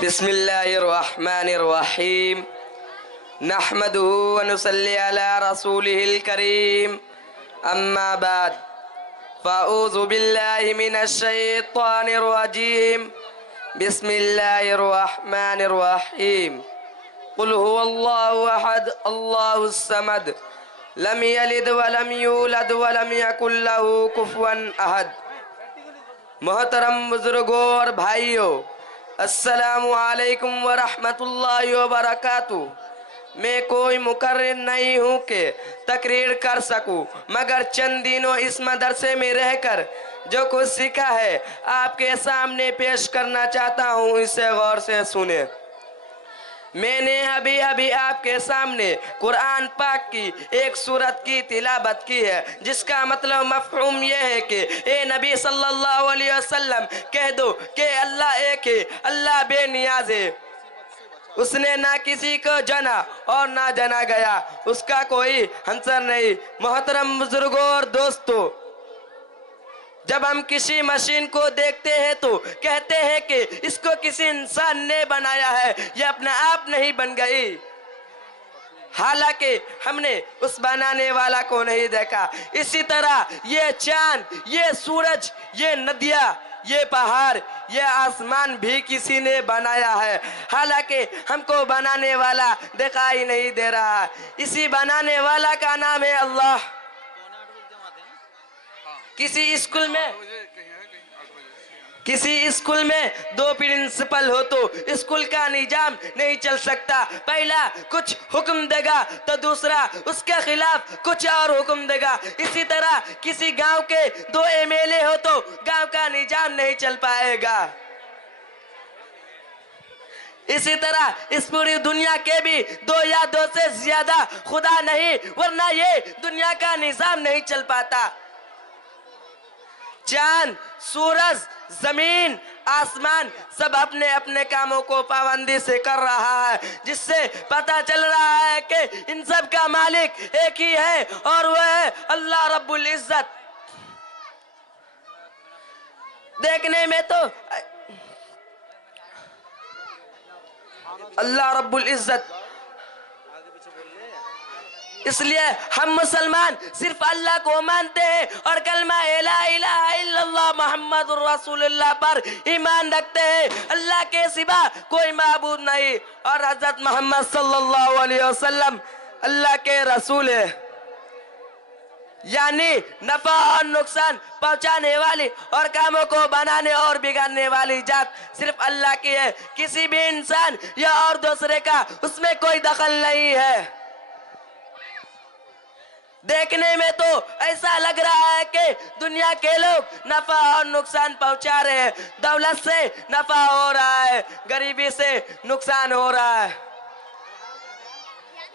बिस्मिल्लाहिर्रहमानिर्रहीम नहमदुहु व नुसल्ली अला रसूलिहिल करीम अम्मा बाद फ़अऊज़ु बिल्लाहि मिनश शैतानिर रजीम बिस्मिल्लाहिर्रहमानिर्रहीम कुल हुवल्लाहु अहद अल्लाहुस समद लम यलिद व लम यूलद व लम यकुल लहू कुफुवन अहद। मोहतरम बुजुर्गों और भाइयों, अस्सलामु अलैकुम व रहमतुल्लाहि व बरकातुहू। मैं कोई मुकर्रिर नहीं हूँ कि तकरीर कर सकूँ, मगर चंद दिनों इस मदरसे में रहकर जो कुछ सीखा है आपके सामने पेश करना चाहता हूँ, इसे गौर से सुने। मैंने अभी अभी आपके सामने कुरान पाक की एक सूरत की तिलावत की है, जिसका मतलब मफ़हूम यह है कि ए नबी सल्लल्लाहु अलैहि वसल्लम कह दो कि अल्लाह एक है, अल्लाह बेनियाज है। उसने ना किसी को जना और ना जना गया, उसका कोई हमसर नहीं। मोहतरम बुजुर्गों और दोस्तों, जब हम किसी मशीन को देखते हैं तो कहते हैं कि इसको किसी इंसान ने बनाया है, ये अपने आप नहीं बन गई। हालांकि हमने उस बनाने वाला को नहीं देखा। इसी तरह ये चांद, ये सूरज, ये नदियाँ, ये पहाड़, ये आसमान भी किसी ने बनाया है, हालांकि हमको बनाने वाला दिखाई नहीं दे रहा। इसी बनाने वाला का नाम है अल्लाह। किसी स्कूल में दो प्रिंसिपल हो तो स्कूल का निजाम नहीं चल सकता। पहला कुछ हुक्म देगा तो दूसरा उसके खिलाफ कुछ और हुक्म देगा। इसी तरह किसी गांव के दो एमएलए हो तो गांव का निजाम नहीं चल पाएगा। इसी तरह इस पूरी दुनिया के भी दो या दो से ज्यादा खुदा नहीं, वरना ये दुनिया का निजाम नहीं चल पाता। चांद, सूरज, जमीन, आसमान सब अपने अपने कामों को पाबंदी से कर रहा है, जिससे पता चल रहा है कि इन सब का मालिक एक ही है और वह है अल्लाह रब्बुल इज्जत। देखने में तो अल्लाह रब्बुल इज्जत, इसलिए हम मुसलमान सिर्फ अल्लाह को मानते हैं और कलमा ला इलाहा इल्लल्लाह मुहम्मदुर रसूलुल्लाह पर ईमान रखते हैं। अल्लाह के सिवा कोई माबूद नहीं और हजरत मोहम्मद सल्लल्लाहु अलैहि वसल्लम अल्लाह के रसूल है। यानी नफा और नुकसान पहुंचाने वाली और कामों को बनाने और बिगाड़ने वाली जात सिर्फ अल्लाह की है। किसी भी इंसान या और दूसरे का उसमें कोई दखल नहीं है। देखने में तो ऐसा लग रहा है कि दुनिया के लोग नफा और नुकसान पहुंचा रहे हैं। दौलत से नफा हो रहा है, गरीबी से नुकसान हो रहा है,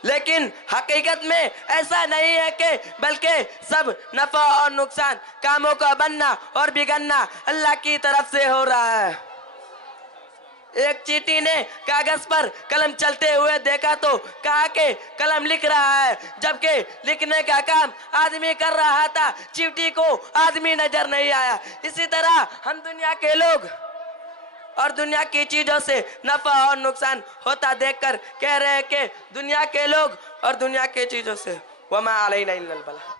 लेकिन हकीकत में ऐसा नहीं है कि बल्कि सब नफा और नुकसान, कामों का बनना और बिगड़ना अल्लाह की तरफ से हो रहा है। एक चींटी ने कागज पर कलम चलते हुए देखा तो कहा कि कलम लिख रहा है, जबकि लिखने का काम आदमी कर रहा था। चींटी को आदमी नजर नहीं आया। इसी तरह हम दुनिया के लोग और दुनिया की चीजों से नफा और नुकसान होता देखकर कह रहे हैं कि दुनिया के लोग और दुनिया के चीजों से वमा अलैना इल्लल बलाग।